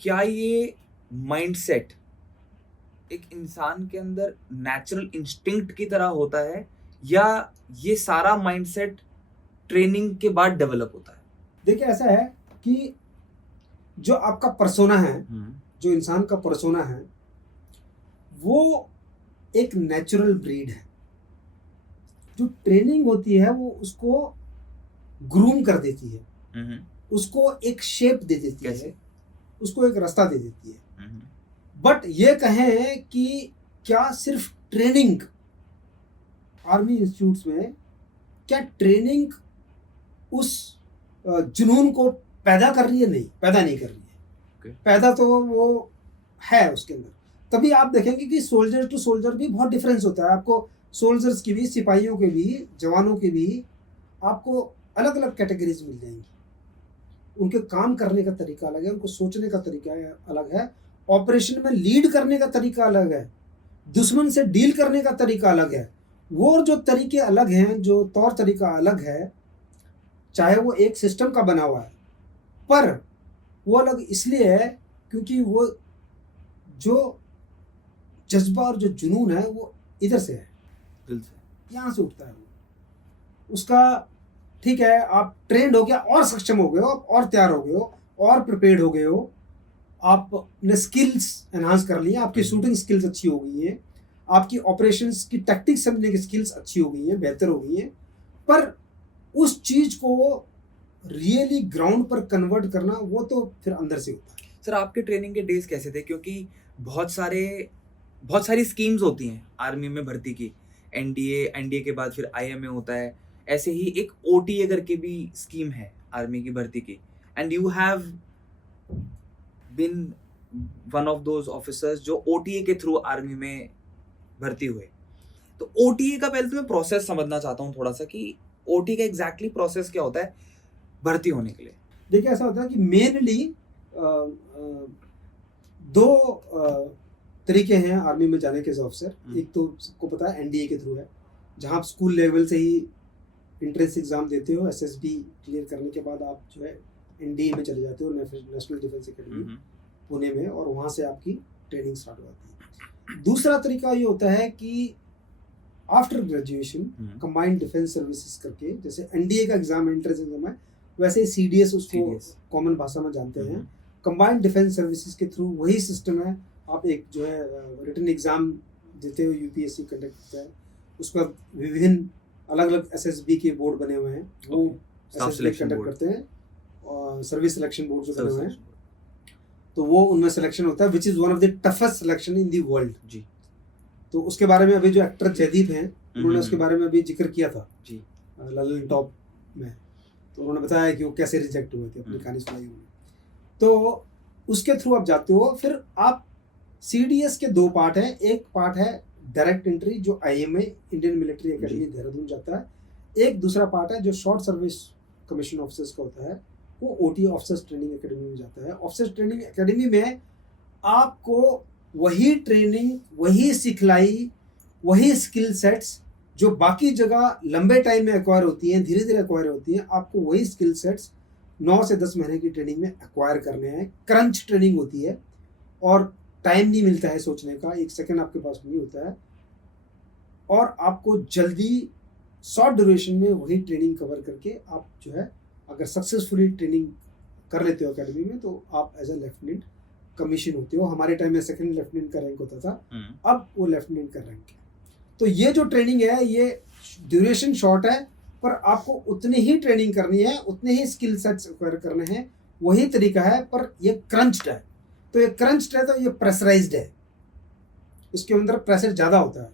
क्या ये माइंडसेट एक इंसान के अंदर नेचुरल इंस्टिंक्ट की तरह होता है, या ये सारा माइंडसेट ट्रेनिंग के बाद डेवलप होता है? देखिए, ऐसा है कि जो आपका पर्सोना है, जो इंसान का पर्सोना है, वो एक नेचुरल ब्रीड है। जो ट्रेनिंग होती है वो उसको ग्रूम कर देती है, उसको एक शेप दे देती कैसे? है, उसको एक रास्ता दे देती है। बट ये कहें कि क्या सिर्फ ट्रेनिंग आर्मी इंस्टीट्यूट्स में, क्या ट्रेनिंग उस जुनून को पैदा कर रही है? नहीं, पैदा नहीं कर रही है। पैदा तो वो है उसके अंदर। तभी आप देखेंगे कि सोल्जर टू सोल्जर भी बहुत डिफरेंस होता है। आपको सोल्जर्स की भी, सिपाहियों के भी, जवानों के भी आपको अलग अलग कैटेगरीज मिल जाएंगी। उनके काम करने का तरीका अलग है, उनको सोचने का तरीका अलग है, ऑपरेशन में लीड करने का तरीका अलग है, दुश्मन से डील करने का तरीका अलग है। वो जो तरीके अलग हैं, जो तौर तरीका अलग है, चाहे वो एक सिस्टम का बना हुआ है, पर वो अलग इसलिए है क्योंकि वो जो जज्बा और जो जुनून है वो इधर से है, दिल से, यहाँ से उठता है वो उसका। ठीक है, आप ट्रेंड हो गया और सक्षम हो गए हो, और तैयार हो गए हो, और प्रिपेयर्ड हो गए हो, आपने स्किल्स एनहांस कर ली हैं, आपकी शूटिंग स्किल्स अच्छी हो गई हैं, आपकी ऑपरेशंस की टैक्टिक्स समझने की स्किल्स अच्छी हो गई हैं, बेहतर हो गई हैं, पर उस चीज को रियली ग्राउंड पर कन्वर्ट करना वो तो फिर अंदर से होता है। सर आपके ट्रेनिंग के डेज कैसे थे? क्योंकि बहुत सारी स्कीम्स होती हैं आर्मी में भर्ती की। एनडीए के बाद फिर आईएमए होता है, ऐसे ही एक ओटीए करके भी स्कीम है आर्मी की भर्ती की, and you have been one of those officers जो ओटीए के थ्रू आर्मी में भर्ती हुए। तो ओटीए का पहले तो मैं प्रोसेस समझना चाहता हूँ थोड़ा सा, कि ओटी का एग्जैक्टली प्रोसेस क्या होता है भर्ती होने के लिए? देखिए, ऐसा होता है कि मेनली दो तरीके हैं आर्मी में जाने के ऑफिसर। एक तो सबको पता है एनडीए के थ्रू है, जहाँ आप स्कूल लेवल से ही एंट्रेंस एग्जाम देते हो, एसएसबी क्लियर करने के बाद आप जो है एनडीए में चले जाते हो, नेशनल डिफेंस एकेडमी पुणे में, और वहाँ से आपकी ट्रेनिंग स्टार्ट हो जाती है। दूसरा तरीका ये होता है कि after graduation combined defence services करके, जैसे एनडीए का एग्जाम एंट्रेंस एग्जाम है, वैसे ही सीडीएस उसको कॉमन भाषा में जानते हैं। कंबाइंड डिफेंस सर्विसेज के थ्रू वही सिस्टम है। आप एक जो है रिटन एग्जाम देते हो, यूपीएससी कंडक्ट करता है, उस पर विभिन्न अलग अलग एसएसबी के बोर्ड बने हुए हैं, वो एसएसबी कंडक्ट करते हैं, और सर्विस सिलेक्शन बोर्ड जो बने हुए हैं, तो वो उनमें सिलेक्शन होता है, which is one of the toughest selection in the world जी। तो उसके बारे में अभी जो एक्टर जयदीप हैं, उन्होंने उसके बारे में अभी जिक्र किया था जी ललन टॉप में, तो उन्होंने बताया कि वो कैसे रिजेक्ट हुए थे, अपनी कहानी सुनाई उन्होंने। तो उसके थ्रू आप जाते हो। फिर आप सीडीएस के दो पार्ट हैं, एक पार्ट है डायरेक्ट एंट्री जो IMA Indian military academy Dehradun जाता है, एक दूसरा पार्ट है जो शॉर्ट सर्विस कमीशन ऑफिसर्स का होता है, वो ओटी ऑफिसर्स ट्रेनिंग एकेडमी में जाता है। ऑफिसर्स ट्रेनिंग एकेडमी में आपको वही ट्रेनिंग, वही सिखलाई, वही स्किल सेट्स जो बाकी जगह लंबे टाइम में एक्वायर होती हैं, धीरे धीरे एक्वायर होती हैं, आपको वही स्किल सेट्स 9 से 10 महीने की ट्रेनिंग में एक्वायर करने हैं। क्रंच ट्रेनिंग होती है और टाइम नहीं मिलता है सोचने का, एक सेकंड आपके पास नहीं होता है, और आपको जल्दी शॉर्ट ड्यूरेशन में वही ट्रेनिंग कवर करके आप जो है अगर सक्सेसफुली ट्रेनिंग कर लेते हो एकेडमी में, तो आप एज ए लेफ्टिनेंट कमीशन होते हो। हमारे टाइम में सेकंड लेफ्टिनेंट का रैंक होता था, अब वो लेफ्टिनेंट का रैंक है। तो ये जो ट्रेनिंग है ये ड्यूरेशन शॉर्ट है, पर आपको उतनी ही ट्रेनिंग करनी है, उतने ही स्किल सेट्स एक्वायर करने हैं, वही तरीका है, पर ये क्रंच्ड है। तो ये क्रंच्ड है तो ये प्रेशराइज्ड है, इसके अंदर प्रेशर ज़्यादा होता है।